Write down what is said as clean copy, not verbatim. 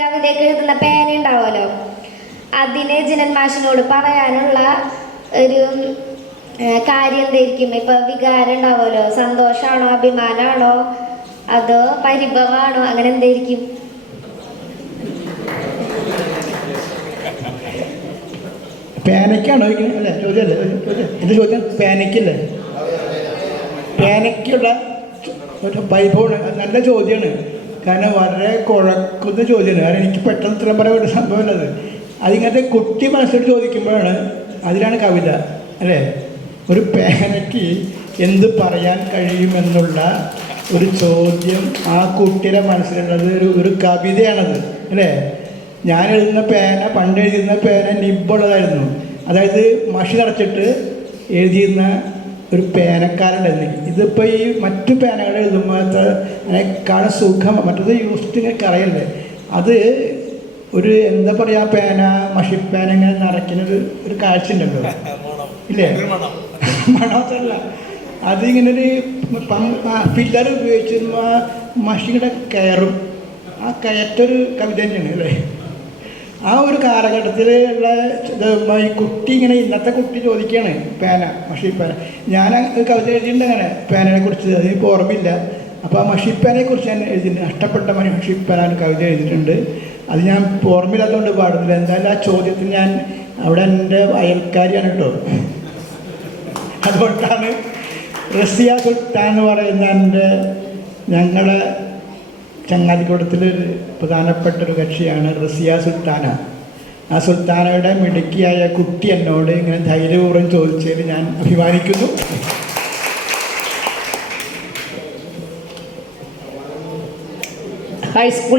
കവിതയൊക്കെ എഴുതുന്ന പേന ഉണ്ടാവുമല്ലോ, അതിന് ജിനൻ മാഷിനോട് പറയാനുള്ള ഒരു കാര്യം എന്തായിരിക്കും? ഇപ്പൊ വികാരം ഉണ്ടാവുമല്ലോ, സന്തോഷമാണോ, അഭിമാനമാണോ, അതോ പരിഭവമാണോ, അങ്ങനെ എന്തായിരിക്കും? പേനയ്ക്കാണോ അല്ലേ ചോദ്യമല്ലേ? എൻ്റെ ചോദ്യം പേനയ്ക്കല്ലേ? പേനയ്ക്കുള്ള ഒരു പരിഭവമാണ്. നല്ല ചോദ്യമാണ്. കാരണം വളരെ കുഴക്കുന്ന ചോദ്യമാണ്. കാരണം എനിക്ക് പെട്ടെന്ന് ഇത്ര പറയാൻ ഒരു സംഭവമല്ല അത്. അതിങ്ങനത്തെ കുട്ടി മനസ്സിലോട്ട് ചോദിക്കുമ്പോഴാണ്, അതിലാണ് കവിത അല്ലേ? ഒരു പേനയ്ക്ക് എന്ത് പറയാൻ കഴിയുമെന്നുള്ള ഒരു ചോദ്യം ആ കുട്ടിയുടെ മനസ്സിലുള്ളത് ഒരു കവിതയാണത് അല്ലേ? ഞാൻ എഴുതുന്ന പേന, പണ്ട് എഴുതിയിരുന്ന പേന നിബുള്ളതായിരുന്നു. അതായത് മഷി നിറച്ചിട്ട് എഴുതിയിരുന്ന ഒരു പേനക്കാരുണ്ടായിരുന്നു. ഇതിപ്പോൾ ഈ മറ്റു പേനകൾ എഴുതുമ്പോൾ അതിനേക്കാളും സുഖം. മറ്റത് യൂസ് ഇങ്ങനെ കറയല്ലേ, അത് ഒരു എന്താ പറയുക, പേന മഷിപ്പേന ഇങ്ങനെ നിറയ്ക്കുന്നൊരു ഒരു കാഴ്ച ഉണ്ടല്ലോ ഇല്ലേ? മണത്തല്ല, അതിങ്ങനൊരു പില്ലർ ഉപയോഗിച്ച് മഷിയുടെ കയറും. ആ കയറ്റൊരു കവിത തന്നെയാണ് അല്ലേ? ആ ഒരു കാലഘട്ടത്തിൽ ഉള്ള ഈ കുട്ടി ഇങ്ങനെ, ഇന്നത്തെ കുട്ടി ചോദിക്കുകയാണ് പേന, മഷിപ്പേന. ഞാൻ കവിത എഴുതിയിട്ടുണ്ട് അങ്ങനെ പേനയെ കുറിച്ച്, അതിനിപ്പോൾ ഓർമ്മയില്ല. അപ്പോൾ ആ മഷിപ്പേനയെ കുറിച്ച് ഞാൻ എഴുതിയിട്ടുണ്ട്. നഷ്ടപ്പെട്ട മഷിപ്പേന കവിത എഴുതിയിട്ടുണ്ട്. അത് ഞാൻ ഓർമ്മയില്ലാത്തതുകൊണ്ട് പാടുന്നില്ല. എന്തായാലും ആ ചോദ്യത്തിന് ഞാൻ അവിടെ എൻ്റെ അയൽക്കാരിയാണ് കേട്ടോ. അതുകൊണ്ടാണ് റസിയ സുൽത്താൻ എന്ന് പറയുന്ന ഞങ്ങളുടെ ചങ്ങാതിക്കൂട്ടത്തിലൊരു പ്രധാനപ്പെട്ടൊരു കക്ഷിയാണ് റസിയ സുൽത്താന. ആ സുൽത്താനയുടെ മിടുക്കിയായ കുട്ടി എന്നോട് ഇങ്ങനെ ധൈര്യപൂർവ്വം ചോദിച്ചതിൽ ഞാൻ അഭിമാനിക്കുന്നു. ഹൈസ്കൂൾ